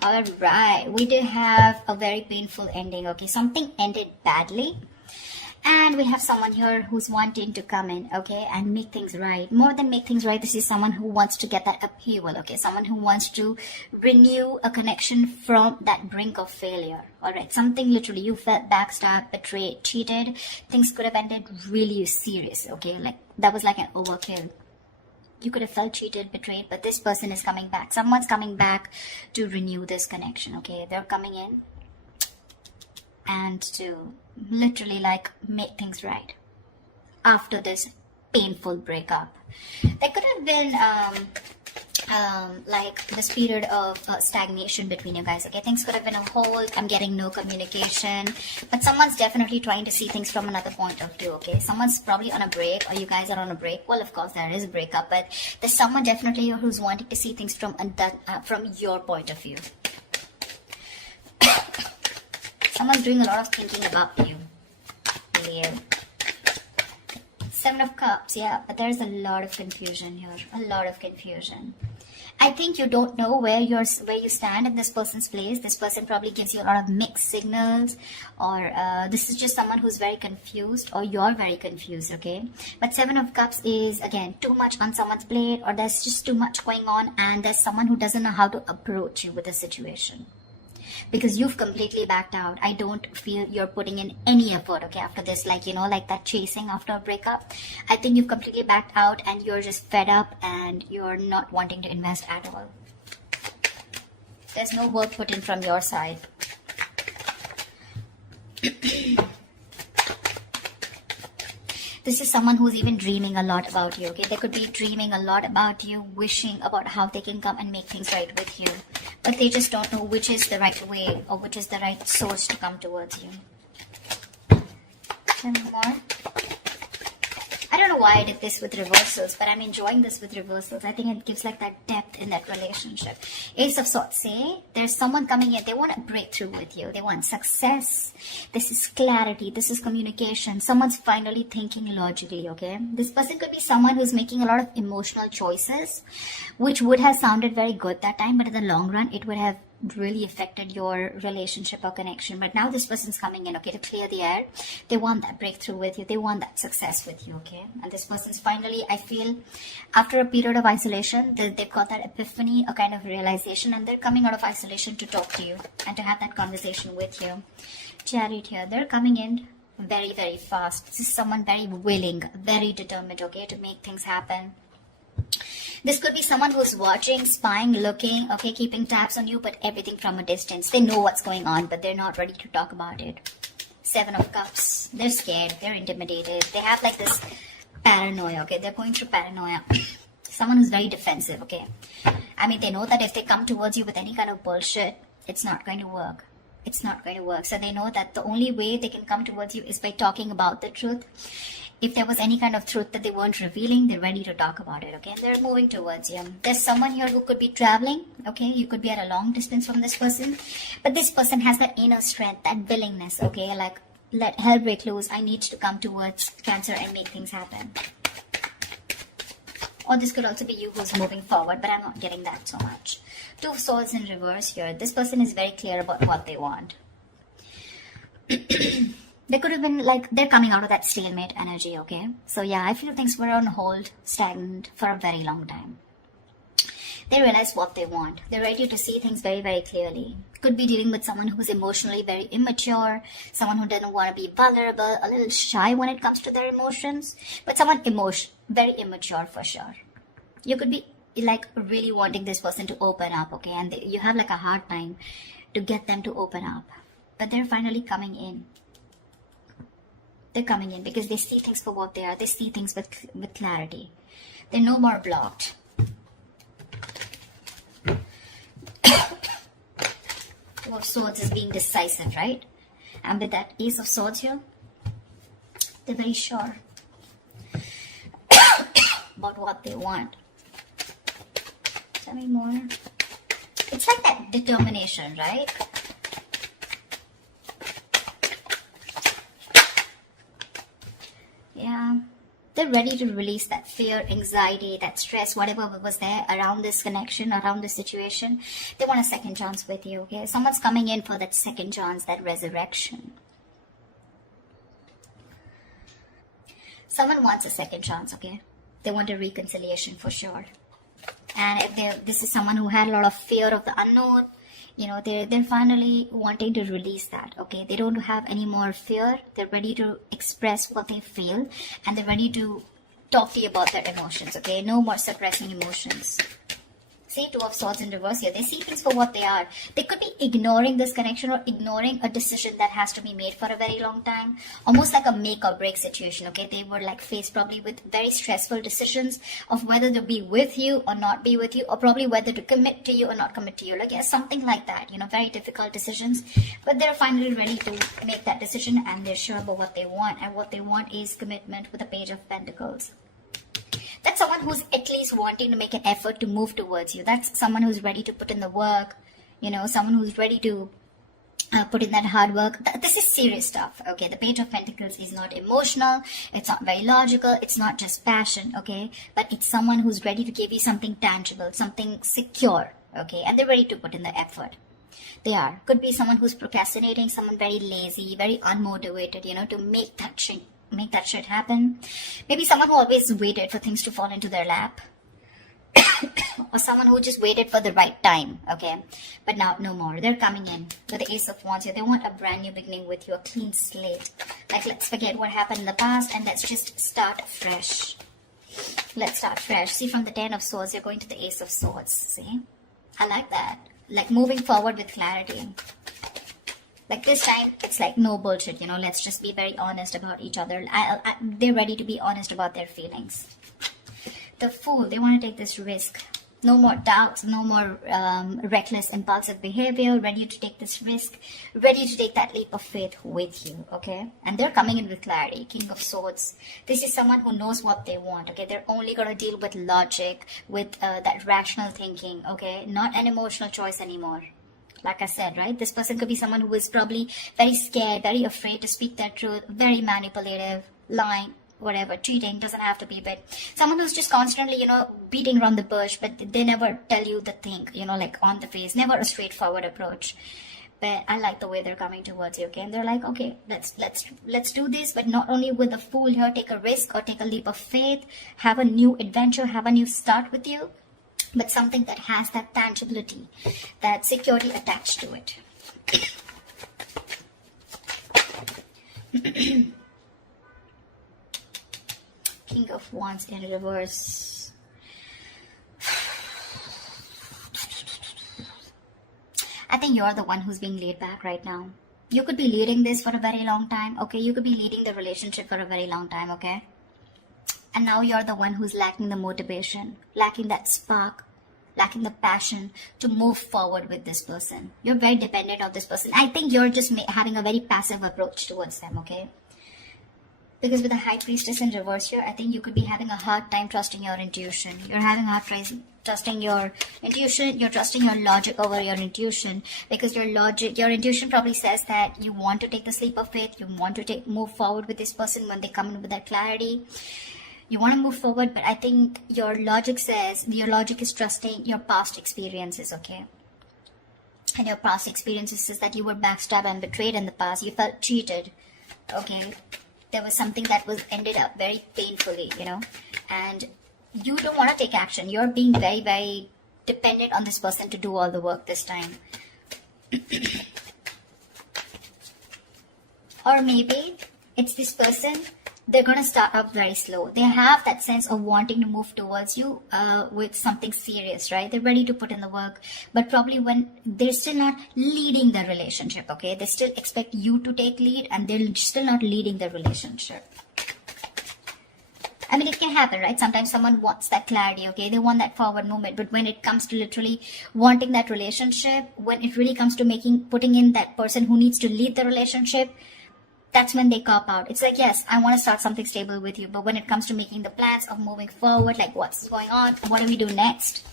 All right, we do have a very painful ending. Okay, something ended badly. And we have someone here who's wanting to come in, okay, and make things right. More than make things right, this is someone who wants to get that upheaval, okay? Someone who wants to renew a connection from that brink of failure, all right? Something literally, you felt backstabbed, betrayed, cheated. Things could have ended really serious, okay? Like, that was like an overkill. You could have felt cheated, betrayed, but this person is coming back. Someone's coming back to renew this connection, okay? They're coming in and to literally like make things right after this painful breakup. There could have been like this period of stagnation between you guys, okay? Things could have been a hold. I'm getting no communication, but someone's definitely trying to see things from another point of view, okay? Someone's probably on a break, or you guys are on a break. Well, of course there is a breakup, but there's someone definitely here who's wanting to see things from your point of view. Someone's doing a lot of thinking about you, Leo. 7 of Cups, yeah, but there's a lot of confusion here. A lot of confusion. I think you don't know where you stand in this person's place. This person probably gives you a lot of mixed signals, or this is just someone who's very confused, or you're very confused, okay? But 7 of Cups is, again, too much on someone's plate, or there's just too much going on, and there's someone who doesn't know how to approach you with the situation. Because you've completely backed out. I don't feel you're putting in any effort, okay, after this, like, you know, like that chasing after a breakup. I think you've completely backed out and you're just fed up and you're not wanting to invest at all. There's no work put in from your side. This is someone who's even dreaming a lot about you, okay? They could be dreaming a lot about you, wishing about how they can come and make things right with you. But they just don't know which is the right way or which is the right source to come towards you. Some more. I don't know why I did this with reversals, but I'm enjoying this with reversals. I think it gives like that depth in that relationship. Ace of Swords, say there's someone coming in. They want a breakthrough with you. They want success. This is clarity. This is communication. Someone's finally thinking logically, okay? This person could be someone who's making a lot of emotional choices, which would have sounded very good that time, but in the long run, it would have really affected your relationship or connection. But now this person's coming in, okay, to clear the air. They want that breakthrough with you. They want that success with you, okay? And this person's finally, I feel, after a period of isolation, they've got that epiphany, a kind of realization, and they're coming out of isolation to talk to you and to have that conversation with you. Chariot here, they're coming in very, very fast. This is someone very willing, very determined, okay, to make things happen. This could be someone who's watching, spying, looking, okay, keeping tabs on you, but everything from a distance. They know what's going on, but they're not ready to talk about it. 7 of Cups. They're scared. They're intimidated. They have like this paranoia, okay? They're going through paranoia. Someone who's very defensive, okay? I mean, they know that if they come towards you with any kind of bullshit, it's not going to work. It's not going to work. So they know that the only way they can come towards you is by talking about the truth. If there was any kind of truth that they weren't revealing, they're ready to talk about it, okay? And they're moving towards you. There's someone here who could be traveling, okay? You could be at a long distance from this person. But this person has that inner strength, that willingness, okay? Like, let hell break loose. I need to come towards Cancer and make things happen. Or this could also be you who's moving forward, but I'm not getting that so much. 2 of Swords in reverse here. This person is very clear about what they want. They could have been like, they're coming out of that stalemate energy, okay? So yeah, I feel things were on hold, stagnant for a very long time. They realize what they want. They're ready to see things very, very clearly. Could be dealing with someone who's emotionally very immature, someone who doesn't want to be vulnerable, a little shy when it comes to their emotions, but someone very immature for sure. You could be like really wanting this person to open up, okay? And you have like a hard time to get them to open up. But they're finally coming in. They're coming in because they see things for what they are. They see things with clarity. They're no more blocked. Two of Swords is being decisive, right? And with that Ace of Swords here, they're very sure about what they want. Tell me more. It's like that determination, right? Yeah. They're ready to release that fear, anxiety, that stress, whatever was there around this connection, around this situation. They want a second chance with you, okay? Someone's coming in for that second chance, that resurrection. Someone wants a second chance, okay? They want a reconciliation for sure. And if this is someone who had a lot of fear of the unknown, they're finally wanting to release that, okay? They don't have any more fear. They're ready to express what they feel, and they're ready to talk to you about their emotions, okay? No more suppressing emotions. See, Two of Swords in reverse here. They see things for what they are. They could be ignoring this connection or ignoring a decision that has to be made for a very long time. Almost like a make or break situation, okay? They were like faced probably with very stressful decisions of whether to be with you or not be with you, or probably whether to commit to you or not commit to you. Like, yeah, something like that, very difficult decisions. But they're finally ready to make that decision, and they're sure about what they want. And what they want is commitment with the Page of Pentacles. That's someone who's at least wanting to make an effort to move towards you. That's someone who's ready to put in the work, someone who's ready to put in that hard work. This is serious stuff, okay? The Page of Pentacles is not emotional. It's not very logical. It's not just passion, okay? But it's someone who's ready to give you something tangible, something secure, okay? And they're ready to put in the effort. They are. Could be someone who's procrastinating, someone very lazy, very unmotivated, to make that shit happen. Maybe someone who always waited for things to fall into their lap. Or someone who just waited for the right time, okay? But now, no more. They're coming in with the Ace of Wands here. They want a brand new beginning with you, a clean slate. Like, let's forget what happened in the past and let's just start fresh. Let's start fresh. See, from the Ten of Swords, you're going to the Ace of Swords. See? I like that. Like, moving forward with clarity. Like, this time, it's like no bullshit, let's just be very honest about each other. They're ready to be honest about their feelings. The Fool, they want to take this risk. No more doubts, no more reckless, impulsive behavior. Ready to take this risk. Ready to take that leap of faith with you, okay? And they're coming in with clarity. King of Swords. This is someone who knows what they want, okay? They're only going to deal with logic, with that rational thinking, okay? Not an emotional choice anymore. Like I said, right? This person could be someone who is probably very scared, very afraid to speak their truth, very manipulative, lying, whatever, cheating, doesn't have to be, but someone who's just constantly, beating around the bush, but they never tell you the thing, like on the face, never a straightforward approach. But I like the way they're coming towards you, okay? And they're like, okay, let's do this, but not only with the Fool here, take a risk or take a leap of faith, have a new adventure, have a new start with you, but something that has that tangibility, that security attached to it. King of Wands in reverse. I think you're the one who's being laid back right now. You could be leading this for a very long time, okay? You could be leading the relationship for a very long time, okay? And now you're the one who's lacking the motivation, lacking that spark, lacking the passion to move forward with this person. You're very dependent on this person. I think you're just having a very passive approach towards them, okay? Because with the High Priestess in reverse here, I think you could be having a hard time trusting your intuition. You're having a hard time trusting your intuition. You're trusting your logic over your intuition. Because your intuition probably says that you want to take the leap of faith. You want to move forward with this person when they come in with that clarity. You want to move forward, but I think your logic is trusting your past experiences, okay? And your past experiences is that you were backstabbed and betrayed in the past. You felt cheated, okay? There was something that was ended up very painfully, and you don't want to take action. You're being very, very dependent on this person to do all the work this time. Or maybe it's this person, they're going to start off very slow. They have that sense of wanting to move towards you with something serious, right? They're ready to put in the work, but probably when they're still not leading the relationship, okay? They still expect you to take lead and they're still not leading the relationship. I mean, it can happen, right? Sometimes someone wants that clarity, okay? They want that forward movement, but when it comes to literally wanting that relationship, when it really comes to putting in that person who needs to lead the relationship, that's when they cop out. It's like, yes, I want to start something stable with you, but when it comes to making the plans of moving forward, like what's going on, what do we do next?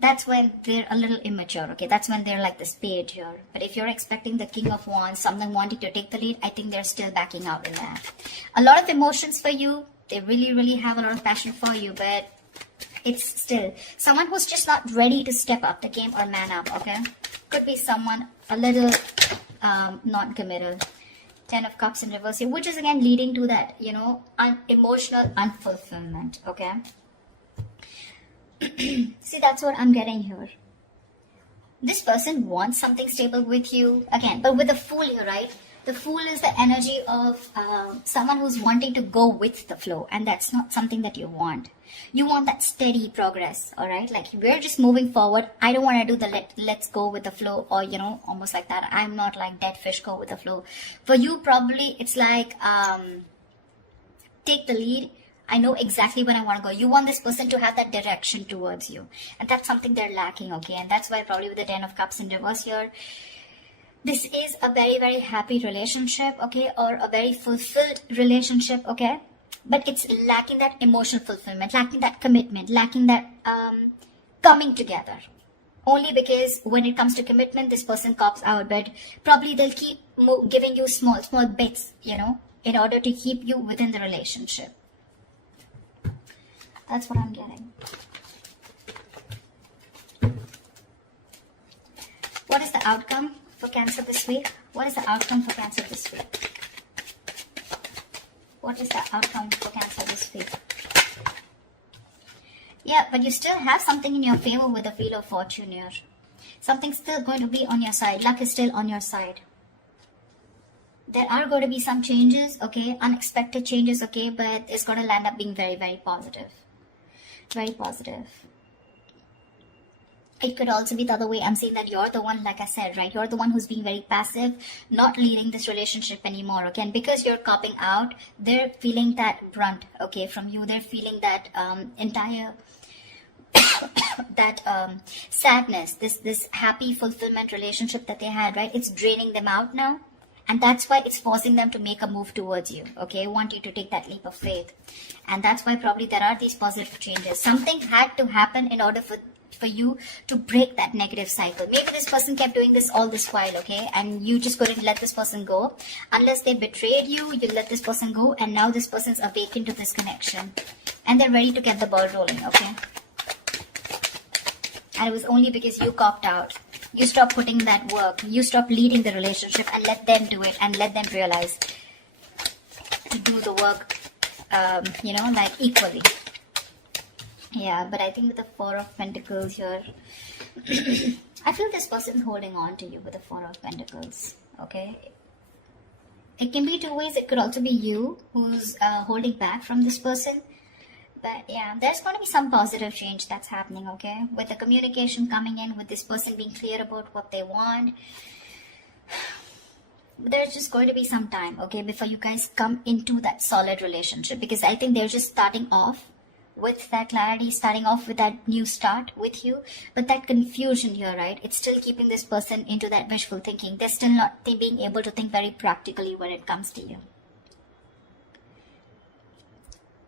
That's when they're a little immature, okay? That's when they're like this page here. But if you're expecting the King of Wands, someone wanting to take the lead, I think they're still backing out in that. A lot of emotions for you, They really, really have a lot of passion for you, but it's still someone who's just not ready to step up the game or man up, okay? Could be someone a little non-committal. 10 of Cups in reverse here, which is again leading to that, you know, emotional unfulfillment, okay? See, that's what I'm getting here. This person wants something stable with you, again, but with the Fool here, right? The Fool is the energy of someone who's wanting to go with the flow, and that's not something that you want. You want that steady progress, all right? Like, we're just moving forward. I don't want to do the let's go with the flow, or, you know, almost like that. I'm not like dead fish, go with the flow. For you, probably, it's like, take the lead. I know exactly where I want to go. You want this person to have that direction towards you. And that's something they're lacking, okay? And that's why probably with the 10 of Cups in reverse here, this is a very, very happy relationship, okay? Or a very fulfilled relationship, okay? But it's lacking that emotional fulfillment, lacking that commitment, lacking that coming together. Only because when it comes to commitment, this person cops out. But probably they'll keep giving you small bits, you know, in order to keep you within the relationship. That's what I'm getting. What is the outcome for Cancer this week? What is the outcome for Cancer this week? What is the outcome for Cancer this week? Yeah, but you still have something in your favor with the Wheel of Fortune here. Something's still going to be on your side. Luck is still on your side. There are going to be some changes, okay? Unexpected changes, okay? But it's going to land up being very, very positive. Very positive. It could also be the other way. I'm saying that you're the one, like I said, right? You're the one who's being very passive, not leading this relationship anymore, okay? And because you're copping out, they're feeling that brunt, okay, from you. They're feeling that entire that sadness, this happy fulfillment relationship that they had, right? It's draining them out now. And that's why it's forcing them to make a move towards you, okay? Want you to take that leap of faith. And that's why probably there are these positive changes. Something had to happen in order for you to break that negative cycle. Maybe this person kept doing this all this while, okay? And you just couldn't let this person go. Unless they betrayed you, you let this person go. And now this person's awakened to this connection. And they're ready to get the ball rolling, okay? And it was only because you copped out. You stop putting that work. You stop leading the relationship and let them do it and let them realize to do the work, you know, like equally. Yeah, but I think with the Four of Pentacles here, I feel this person's holding on to you with the Four of Pentacles, okay? It can be two ways. It could also be you who's holding back from this person. But yeah, there's going to be some positive change that's happening, okay? With the communication coming in, with this person being clear about what they want. There's just going to be some time, okay, before you guys come into that solid relationship. Because I think they're just starting off with that clarity, starting off with that new start with you. But that confusion here, right? It's still keeping this person into that wishful thinking. They're still not being able to think very practically when it comes to you.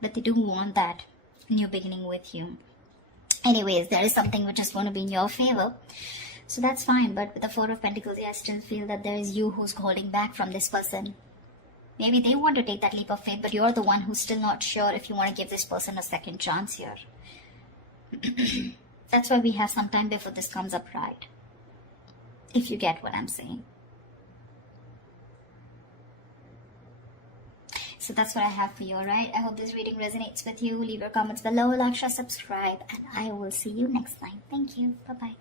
But they do want that new beginning with you. Anyways, there is something which is going to be in your favor. So that's fine. But with the Four of Pentacles, I still feel that there is you who's holding back from this person. Maybe they want to take that leap of faith, but you're the one who's still not sure if you want to give this person a second chance here. That's why we have some time before this comes up right. If you get what I'm saying. So that's what I have for you, alright? I hope this reading resonates with you. Leave your comments below, like, share, subscribe, and I will see you next time. Thank you. Bye-bye.